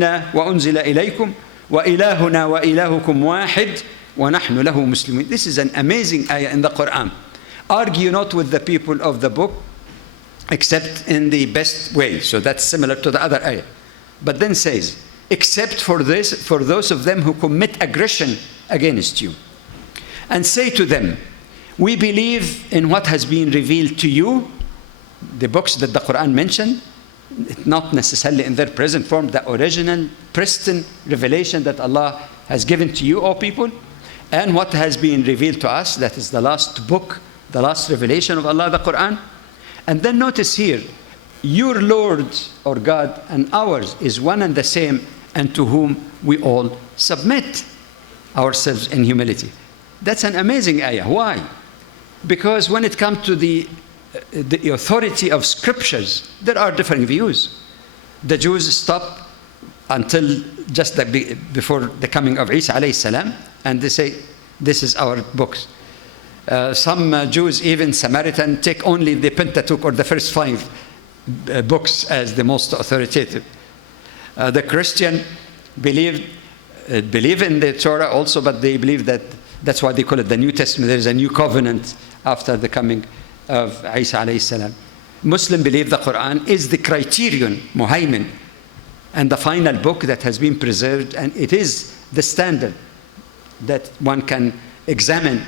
وأنزل إليكم وإلهنا وإلهكم واحد ونحن له مسلمين. This is an amazing ayah in the Quran. Argue not with the people of the book except in the best way. So that's similar to the other ayah. But then says, except for those of them who commit aggression against you. And say to them, we believe in what has been revealed to you, the books that the Quran mentioned, not necessarily in their present form, the original, pristine revelation that Allah has given to you, O people, and what has been revealed to us, that is the last book, the last revelation of Allah, the Quran. And then notice here, your Lord or God and ours is one and the same, and to whom we all submit ourselves in humility. That's an amazing ayah. Why? Because when it comes to the authority of scriptures, there are different views. The Jews stop until just before the coming of Isa alayhi salam, and they say, this is our books. Some Jews, even Samaritan, take only the Pentateuch or the first 5 books as the most authoritative. The Christian believe in the Torah also, but they believe that's why they call it the New Testament. There is a new covenant after the coming of Isa alayhi salam. Muslim believe the Quran is the criterion, muhaymin, and the final book that has been preserved, and it is the standard that one can examine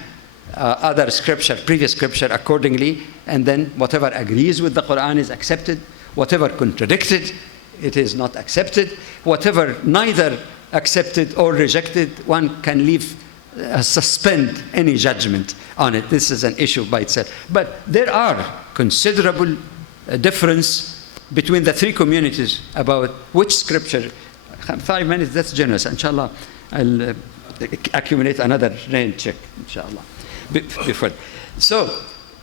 other scripture, previous scripture accordingly, and then whatever agrees with the Quran is accepted, whatever contradicted, it is not accepted, whatever neither accepted or rejected, one can leave, suspend any judgment on it. This is an issue by itself. But there are considerable difference between the 3 communities about which scripture. 5 minutes, that's generous. Inshallah, I'll accumulate another rain check, inshallah. Before. So,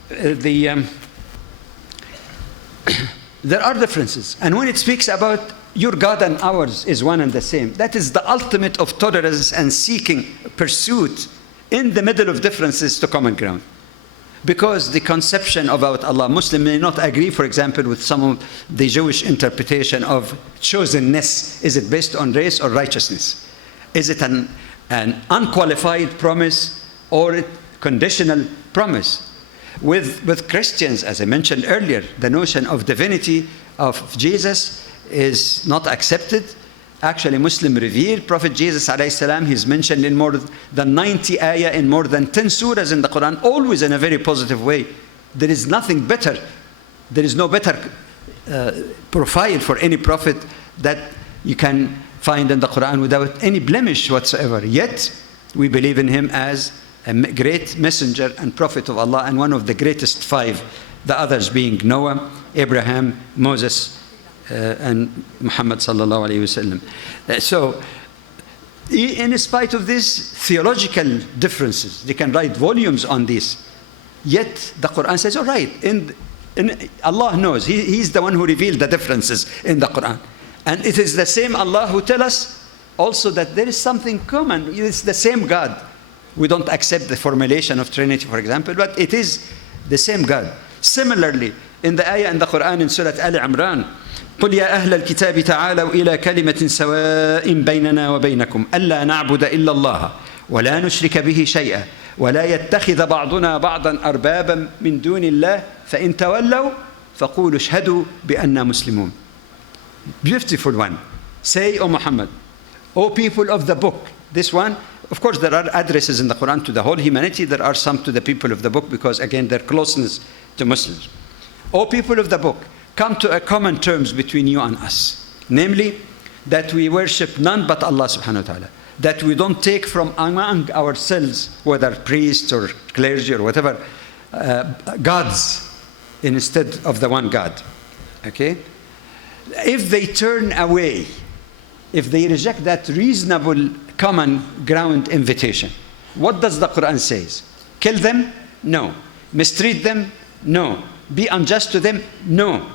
there are differences. And when it speaks about your God and ours is one and the same, that is the ultimate of tolerance and seeking pursuit in the middle of differences to common ground. Because the conception about Allah, Muslim may not agree, for example, with some of the Jewish interpretation of chosenness. Is it based on race or righteousness? Is it an unqualified promise or a conditional promise? With Christians, as I mentioned earlier, the notion of divinity of Jesus is not accepted. Actually, Muslim revere Prophet Jesus alayhi salam. He's mentioned in more than 90 ayah in more than 10 surahs in the Quran, always in a very positive way. There is nothing better. There is no better profile for any prophet that you can find in the Quran without any blemish whatsoever. Yet, we believe in him as a great messenger and prophet of Allah, and one of the greatest 5, the others being Noah, Abraham, Moses, and Muhammad sallallahu alayhi wasallam. So, in spite of these theological differences, they can write volumes on this. Yet, the Quran says, all right, Allah knows. He's the one who revealed the differences in the Quran. And it is the same Allah who tells us also that there is something common. It's the same God. We don't accept the formulation of Trinity, for example, but it is the same God. Similarly, in the ayah in the Quran in Surah Al-Imran, قل يا أهل الكتاب تعالوا إلى كلمة سواء بيننا وبينكم ألا نعبد إلا الله ولا نشرك به شيئا ولا يتخذ بعضنا بعضا أربابا من دون الله فإن تولوا فقولوا اشهدوا بأننا مسلمون. Beautiful one. Say, O Muhammad, O people of the book. This one, of course, there are addresses in the Quran to the whole humanity. There are some to the people of the book because, again, their closeness to Muslims. O people of the book, come to a common terms between you and us. Namely, that we worship none but Allah subhanahu wa ta'ala. That we don't take from among ourselves, whether priests or clergy or whatever, gods instead of the one God. Okay? If they turn away, if they reject that reasonable common ground invitation, what does the Quran say? Kill them? No. Mistreat them? No. Be unjust to them? No.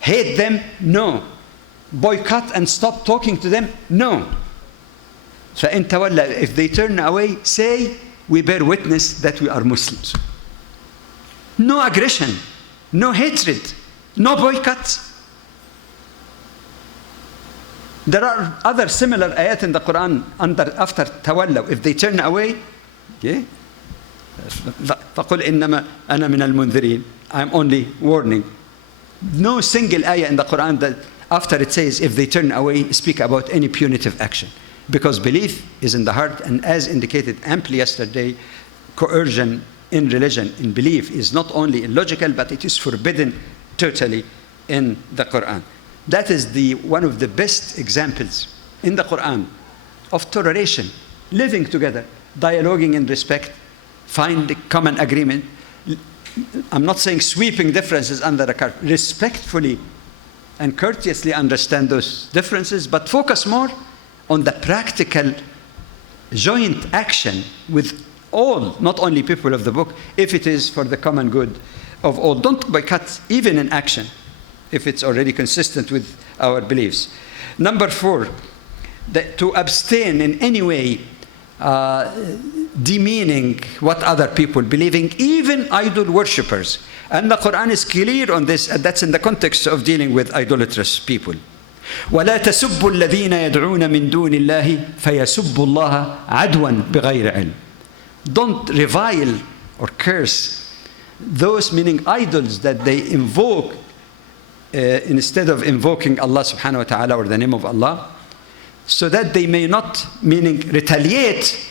Hate them? No. Boycott and stop talking to them? No. فَإِن تَوَلَّى, if they turn away, say, we bear witness that we are Muslims. No aggression, no hatred, no boycott. There are other similar ayat in the Quran after tawallaw. If they turn away, okay? فَقُلْ إِنَّمَا أَنَا مِنَ الْمُنذِرِينَ. I'm only warning. No single ayah in the Quran that after it says if they turn away speak about any punitive action. Because belief is in the heart, and as indicated amply yesterday, coercion in religion, in belief, is not only illogical, but it is forbidden totally in the Quran. That is one of the best examples in the Quran of toleration, living together, dialoguing in respect, find common agreement. I'm not saying sweeping differences under the carpet. Respectfully and courteously understand those differences, but focus more on the practical joint action with all, not only people of the book, if it is for the common good of all. Don't boycott even in action if it's already consistent with our beliefs. Number 4, to abstain in any way demeaning what other people believing, even idol worshippers. And the Quran is clear on this, and that's in the context of dealing with idolatrous people. وَلَا تَسُبُّوا الَّذِينَ يَدْعُونَ مِن دُونِ اللَّهِ فَيَسُبُّوا اللَّهَ عَدْوًا بِغَيْرِ عِلْمٍ. Don't revile or curse those, meaning idols, that they invoke instead of invoking Allah subhanahu wa ta'ala or the name of Allah, so that they may not, meaning retaliate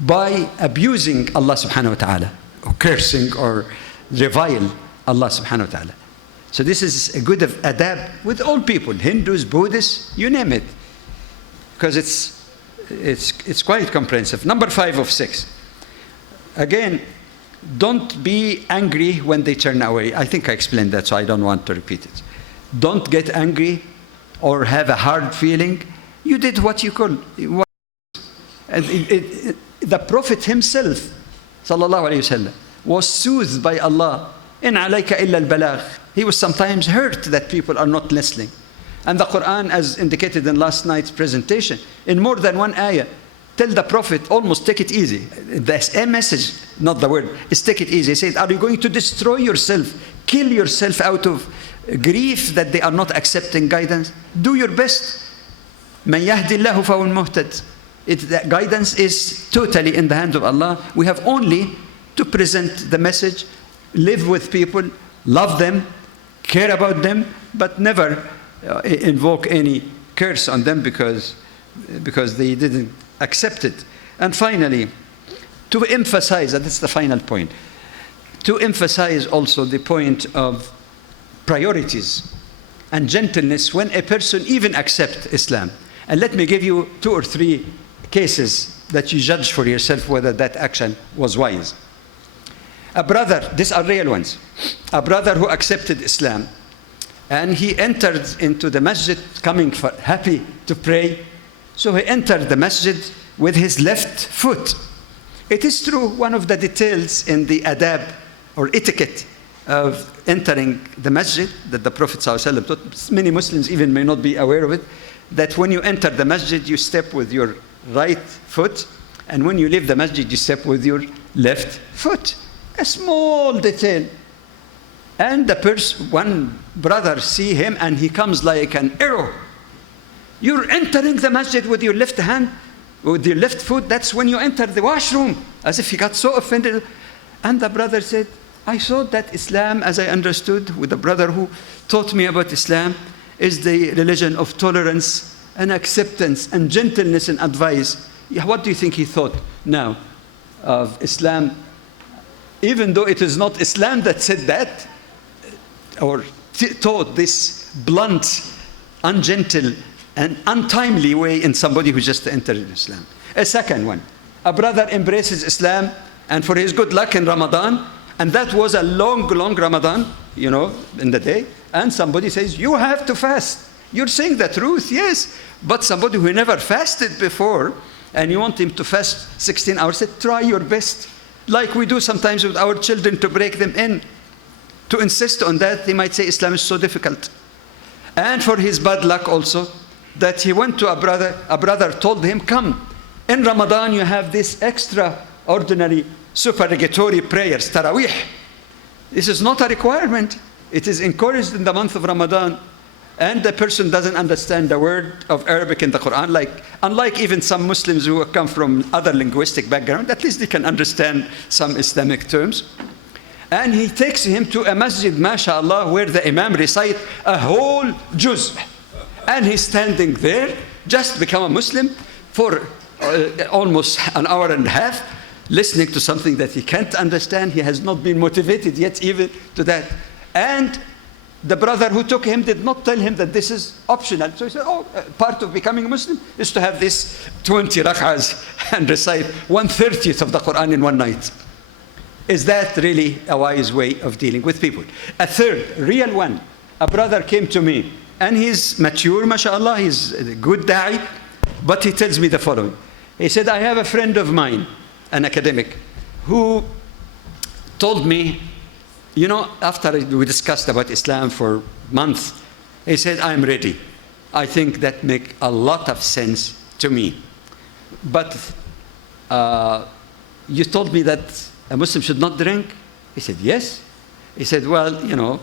by abusing Allah subhanahu wa ta'ala, or cursing or revile Allah subhanahu wa ta'ala. So this is a good adab with all people, Hindus, Buddhists, you name it, because it's quite comprehensive. Number 5 of 6. Again, don't be angry when they turn away. I think I explained that, so I don't want to repeat it. Don't get angry or have a hard feeling. You did what you could. The Prophet himself, sallallahu alayhi wasallam, was soothed by Allah. In alayka illa al-balagh. He was sometimes hurt that people are not listening. And the Quran, as indicated in last night's presentation, in more than one ayah, tell the Prophet, almost take it easy. The message, not the word, is take it easy. He said, are you going to destroy yourself, kill yourself out of grief that they are not accepting guidance? Do your best. مَنْ يَهْدِ اللَّهُ فَهُوَ الْمُهْتَدِ. The guidance is totally in the hand of Allah. We have only to present the message, live with people, love them, care about them, but never invoke any curse on them because they didn't accept it. And finally, to emphasize, and that's the final point, to emphasize also the point of priorities and gentleness when a person even accepts Islam. And let me give you 2 or 3 cases that you judge for yourself whether that action was wise. A brother, these are real ones, a brother who accepted Islam, and he entered into the masjid coming happy to pray. So he entered the masjid with his left foot. It is true, one of the details in the adab or etiquette of entering the masjid that the Prophet ﷺ taught, many Muslims even may not be aware of it, that when you enter the masjid, you step with your right foot, and when you leave the masjid, you step with your left foot. A small detail. And one brother see him, and he comes like an arrow. You're entering the masjid with your left hand, with your left foot. That's when you enter the washroom. As if he got so offended. And the brother said, I thought that Islam, as I understood with the brother who taught me about Islam, is the religion of tolerance and acceptance and gentleness and advice. What do you think he thought now of Islam? Even though it is not Islam that said that, or taught this blunt, ungentle, and untimely way in somebody who just entered Islam. A second one, a brother embraces Islam, and for his good luck in Ramadan, and that was a long, long Ramadan, in the day, and somebody says, you have to fast. You're saying the truth, yes, but somebody who never fasted before, and you want him to fast 16 hours, said, try your best. Like we do sometimes with our children to break them in. To insist on that, they might say Islam is so difficult. And for his bad luck also, that he went to a brother told him, come, in Ramadan you have this extraordinary supererogatory prayers, Taraweeh. This is not a requirement. It is encouraged in the month of Ramadan. and the person doesn't understand the word of Arabic in the Quran, unlike even some Muslims who come from other linguistic background, at least they can understand some Islamic terms. And he takes him to a masjid, mashallah, where the imam recite a whole juz. And he's standing there, just become a Muslim, for almost an hour and a half, listening to something that he can't understand. He has not been motivated yet even to that. And the brother who took him did not tell him that this is optional. So he said, part of becoming a Muslim is to have this 20 rak'ahs and recite 1/30 of the Quran in one night. Is that really a wise way of dealing with people? A third, real one. A brother came to me, and he's mature, mashallah, he's a good da'i, but he tells me the following. He said, I have a friend of mine, an academic, who told me, you know, after we discussed about Islam for months, he said, I'm ready. I think that makes a lot of sense to me. But you told me that a Muslim should not drink? He said, yes. He said, well, you know,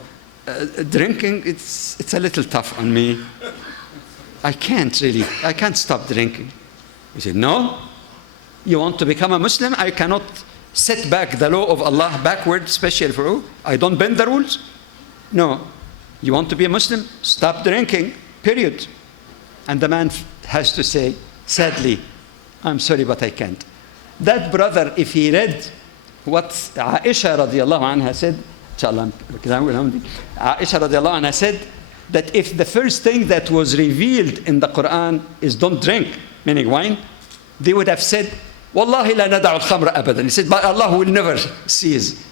drinking, it's a little tough on me. I can't stop drinking. He said, no, you want to become a Muslim? I cannot set back the law of Allah backward, special for you. I don't bend the rules. No, you want to be a Muslim? Stop drinking, period. And the man has to say, sadly, I'm sorry, but I can't. That brother, if he read what Aisha radiallahu anha said, Aisha radiallahu anha said that if the first thing that was revealed in the Quran is don't drink, meaning wine, they would have said, Wallahi la nada'u al-khamra abadan. He said, but Allah will never cease.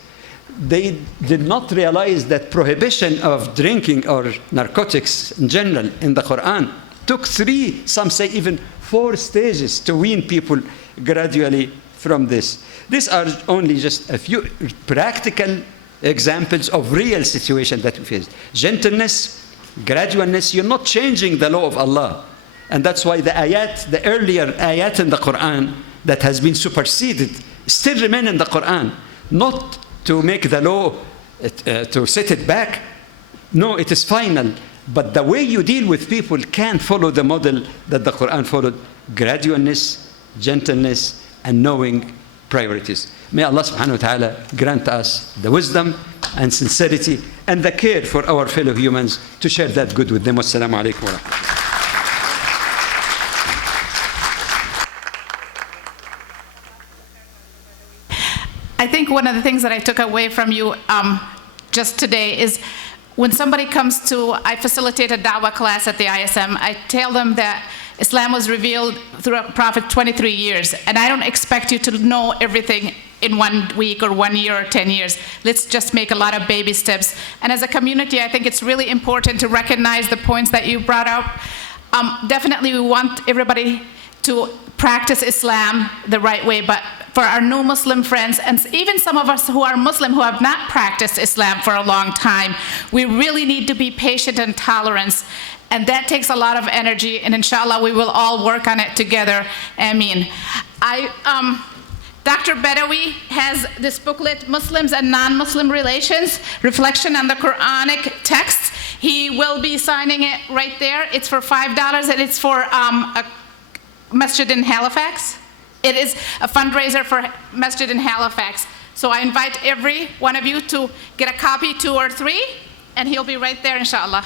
They did not realize that prohibition of drinking or narcotics in general in the Quran took 3, some say even 4 stages to wean people gradually from this. These are only just a few practical examples of real situations that we face. Gentleness, gradualness, you're not changing the law of Allah. And that's why the earlier ayat in the Quran that has been superseded still remain in the Quran. Not to make the law, to set it back. No, it is final. But the way you deal with people can follow the model that the Quran followed. Gradualness, gentleness, and knowing priorities. May Allah subhanahu wa ta'ala grant us the wisdom and sincerity and the care for our fellow humans to share that good with them. Wassalamu alaikum wa rahmatullahi. I think one of the things that I took away from you just today is when somebody comes to, I facilitate a dawah class at the ISM, I tell them that Islam was revealed through a prophet 23 years, and I don't expect you to know everything in 1 week or 1 year or 10 years. Let's just make a lot of baby steps. And as a community, I think it's really important to recognize the points that you brought up. Definitely we want everybody to practice Islam the right way, but for our new Muslim friends, and even some of us who are Muslim who have not practiced Islam for a long time, we really need to be patient and tolerant. And that takes a lot of energy, and inshallah we will all work on it together. Ameen. Dr. Badawi has this booklet, Muslims and Non-Muslim Relations, Reflection on the Quranic Text. He will be signing it right there. It's for $5, and it's for a masjid in Halifax. It is a fundraiser for masjid in Halifax. So I invite every one of you to get a copy, 2 or 3, and he'll be right there, inshallah.